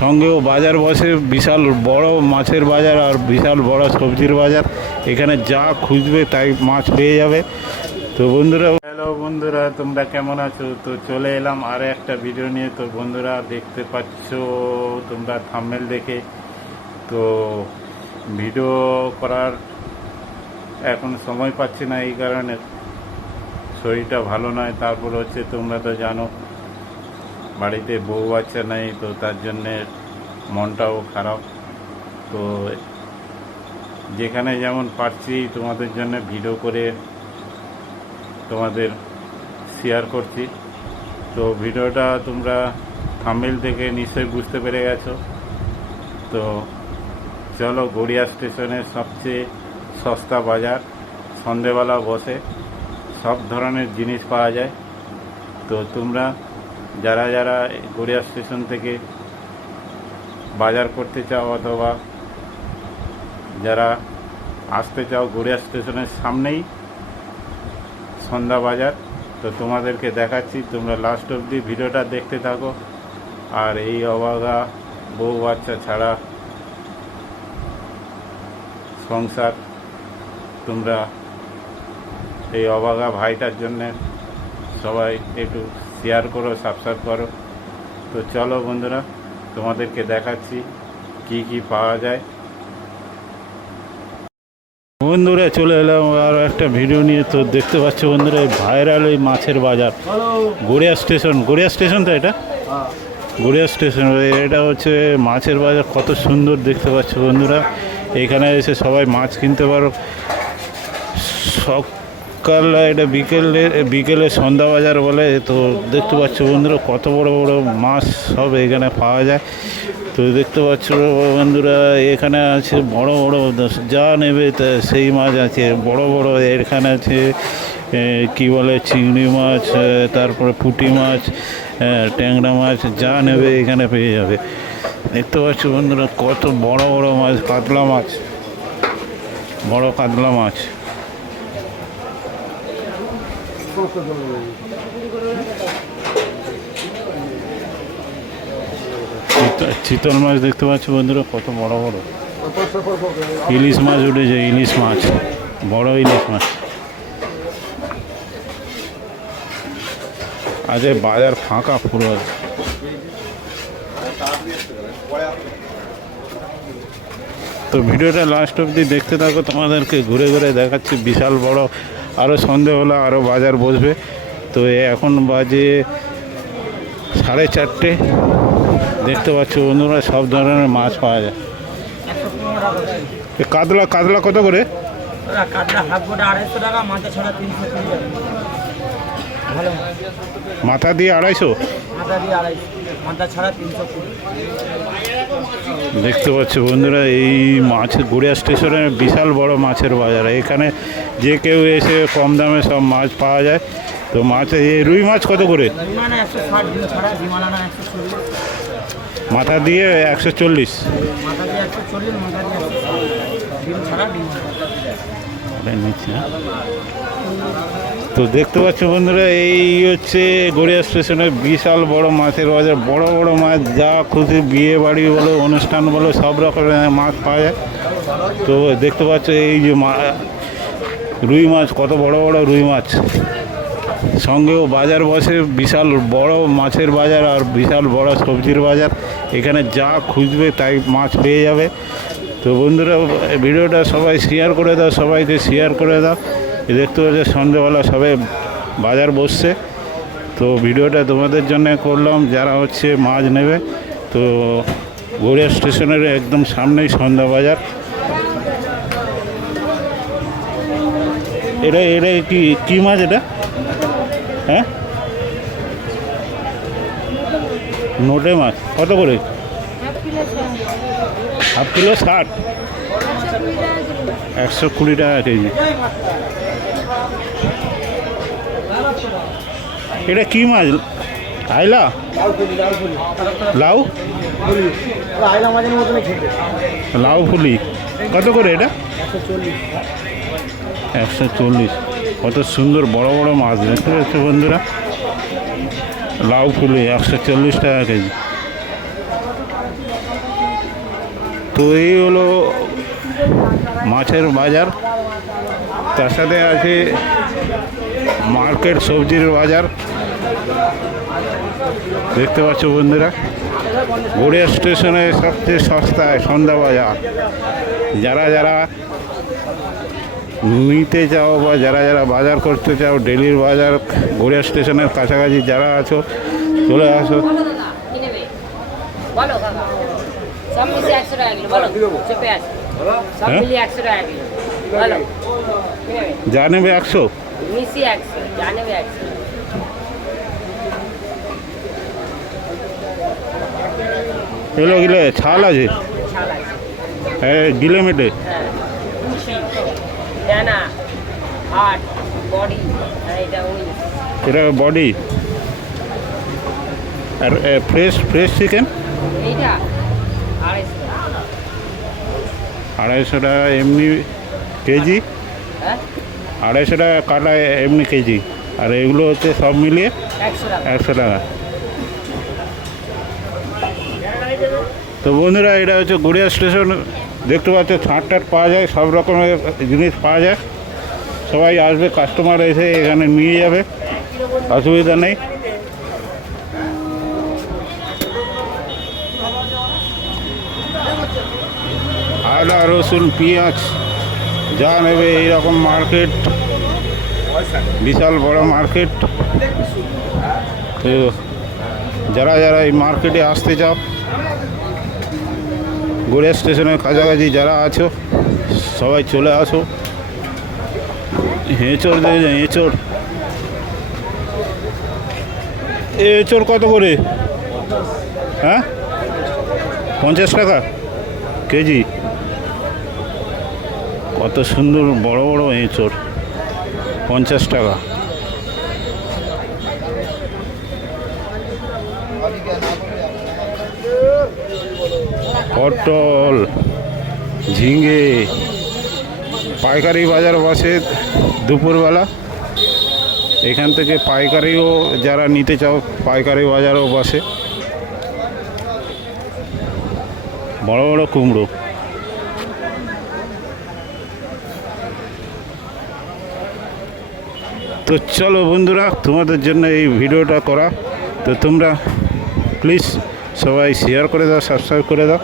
সঙ্গেও বাজার বসে, বিশাল বড় মাছের বাজার আর বিশাল বড় সবজির বাজার। এখানে যা খুঁজবে তাই মাছ পেয়ে যাবে। তো বন্ধুরা, হ্যালো বন্ধুরা, তোমরা কেমন আছো? তো চলে এলাম আর একটা ভিডিও নিয়ে। তো বন্ধুরা, দেখতে পাচ্ছ তোমরা থাম্বনেল দেখে, তো ভিডিও করার এখন সময় পাচ্ছি না, এই কারণে শরীরটা ভালো নয়। তারপর হচ্ছে তোমরা তো জানো বাড়িতে বউ বাচ্চা নেই, তো তার জন্যে মনটাও খারাপ। তো যেখানে যেমন পারছি তোমাদের জন্য ভিডিও করে তোমাদের শেয়ার করছি। তো ভিডিওটা তোমরা থাম্বনেল থেকে নিশ্চয়ই বুঝতে পেরে গেছো। তো চলো, গড়িয়া স্টেশনের সবচেয়ে সস্তা বাজার, সন্ধেবেলা বসে সব ধরনের জিনিস পাওয়া যায়। তো তোমরা যারা যারা গড়িয়া স্টেশন থেকে বাজার করতে চাও অথবা যারা আসতে চাও, গড়িয়া স্টেশনের সামনেই সন্ধ্যা বাজার। তো তোমাদেরকে দেখাচ্ছি, তোমরা লাস্ট অবধি ভিডিওটা দেখতে থাকো। আর এই অবাগা বউ বাচ্চা ছাড়া সংসার, তোমরা এই অবাগা ভাইটার জন্যে সবাই একটু শেয়ার করো, সাবস্ক্রাইব করো। তো চলো বন্ধুরা, তোমাদেরকে দেখাচ্ছি কি কি পাওয়া যায়। বন্ধুরা, চলে এলাম আর একটা ভিডিও নিয়ে। তো দেখতে পাচ্ছ বন্ধুরা, এই ভাইরাল এই মাছের বাজার, গড়িয়া স্টেশন। গড়িয়া স্টেশন তো এটা, গড়িয়া স্টেশন। এটা হচ্ছে মাছের বাজার, কত সুন্দর দেখতে পাচ্ছ বন্ধুরা। এখানে এসে সবাই মাছ কিনতে পারো। সকাল এটা বিকেলে সন্ধ্যা বাজার বলে। তো দেখতে পাচ্ছ বন্ধুরা, কত বড় বড় মাছ সব এখানে পাওয়া যায়। তো দেখতে পাচ্ছ বন্ধুরা, এখানে আছে বড় বড়, যা নেবে তা সেই মাছ আছে। বড় বড় এখানে আছে কি বলে, চিংড়ি মাছ, তারপরে পুঁটি মাছ, ট্যাংরা মাছ, যা নেবে এখানে পেয়ে যাবে। দেখতে পাচ্ছ বন্ধুরা, কত বড় বড় মাছ, কাতলা মাছ, বড় কাতলা মাছ। চিতল মাছ দেখতে পাচ্ছ বন্ধুরা, কত বড় বড়। ইলিশ মাছ উঠেছে, ইলিশ মাছ, বড় ইলিশ মাছ। আজ বাজার ফাঁকা পুরো। তো ভিডিওটা লাস্ট অবধি দেখতে থাকো, তোমাদেরকে ঘুরে ঘুরে দেখাচ্ছি। বিশাল বড়, আরও সন্ধে হলে আরও বাজার বসবে। তো এখন বাজে 4:30। দেখতে পাচ্ছ বন্ধুরা, সব ধরনের মাছ পাওয়া যায়। কাতলা কাতলা কত করে? মাথা দিয়ে 250। দেখতে পাচ্ছ বন্ধুরা, এই মাছ গড়িয়া স্টেশনের বিশাল বড় মাছের বাজার। এখানে যে কেউ এসে কম দামে সব মাছ পাওয়া যায়। তো মাছ, এই রুই মাছ কত করে? মাথা দিয়ে 140। তো দেখতে পাচ্ছ বন্ধুরা, এই হচ্ছে গড়িয়া স্টেশনের বিশাল বড় মাছের বাজার। বড় বড় মাছ, যা খুশি, বিয়ে বাড়ি বলো, অনুষ্ঠান বলো, সব রকমের মাছ পাওয়া যায়। তো দেখতে পাচ্ছ এই যে রুই মাছ, কত বড় বড় রুই মাছ। সঙ্গেও বাজার বসে, বিশাল বড় মাছের বাজার আর বিশাল বড় সবজির বাজার। এখানে যা খুঁজবে তাই মাছ পেয়ে যাবে। তো বন্ধুরা, ভিডিওটা সবাই শেয়ার করে দাও, সবাইকে শেয়ার করে দাও। দেখতে পাচ্ছি সন্ধ্যেবেলা সবাই বাজার বসছে। তো ভিডিওটা তোমাদের জন্য করলাম, যারা হচ্ছে মাছ নেবে। তো গড়িয়া স্টেশনের একদম সামনেই সন্ধ্যা বাজার। এটা এটা কি মাছ এটা? হ্যাঁ, নোটে মাছ কত করে? হাফ কিলো 60, 120 টাকা কেজি। এটা কি মাছ? আইলা, লাউ, লাউ ফুলি কত করে এটা? 140। কত সুন্দর বড় বড় মাছ দেখতে পাচ্ছ বন্ধুরা। লাউ ফুলি 140 টাকা কেজি। তো এই হলো মাছের বাজার, তার সাথে আছে মার্কেট, সবজির বাজার। দেখতে পাচ্ছ বন্ধুরা, গড়িয়া স্টেশনে সবচেয়ে সস্তায় সন্ধ্যা বাজার। যারা যারা নিতে চাও বা যারা যারা বাজার করতে চাও, ডেলির বাজার গড়িয়া স্টেশনের কাছাকাছি যারা আছো, চলে আসো। বলো কাকা, সব মিলিয়ে 100 টাকা কিলো, বলো চেপে আছে, সব মিলিয়ে 100 টাকা কিলো, বলো কি নেবে? যা নেবে 100, মিশিয়ে 100, যা নেবে 100। এগুলো গিলে ছাল আছে, ছাল আছে, হ্যাঁ গিলে মেটে। হ্যাঁ, কুচি, ডানা, হাট, বডি, আর এটা উইংস। এটা বডি। আর ফ্রেশ ফ্রেশ চিকেন এইটা 250 টাকা। 250 টাকা এমনি কেজি, হ্যাঁ 250 টাকা কাটা এমনি কেজি। আর এগুলো হচ্ছে সব মিলিয়ে 100 টাকা। 100 টাকা। তো বন্ধুরা, এটা হচ্ছে গড়িয়া স্টেশন। দেখতে পাচ্ছ ছাঁট টাট পাওয়া যায়, সব রকমের জিনিস পাওয়া যায়। সবাই আসবে, কাস্টমার এসে এখানে নিয়ে যাবে, অসুবিধা নেই। আদা, রসুন, পেঁয়াজ যা নেবে এইরকম মার্কেট, বিশাল বড় মার্কেট। তো যারা যারা এই মার্কেটে আসতে চাও, গড়িয়া স্টেশনের কাছাকাছি যারা আছো, সবাই চলে আসো। এঁচড় দেখে, এঁচড় এঁচড় কত করে? হ্যাঁ 50 টাকা কেজি। কত সুন্দর বড় বড় এঁচড়, 50 টাকা। পটল, ঝিঙে, পাইকারি বাজার বসে দুপুরবেলা। এখান থেকে পাইকারিও যারা নিতে চাও, পাইকারি বাজারও বসে। বড় বড় কুমড়ো। তো চলো বন্ধুরা, তোমাদের জন্য এই ভিডিওটা করা। তো তোমরা প্লিজ সবাই শেয়ার করে দাও, সাবস্ক্রাইব করে দাও।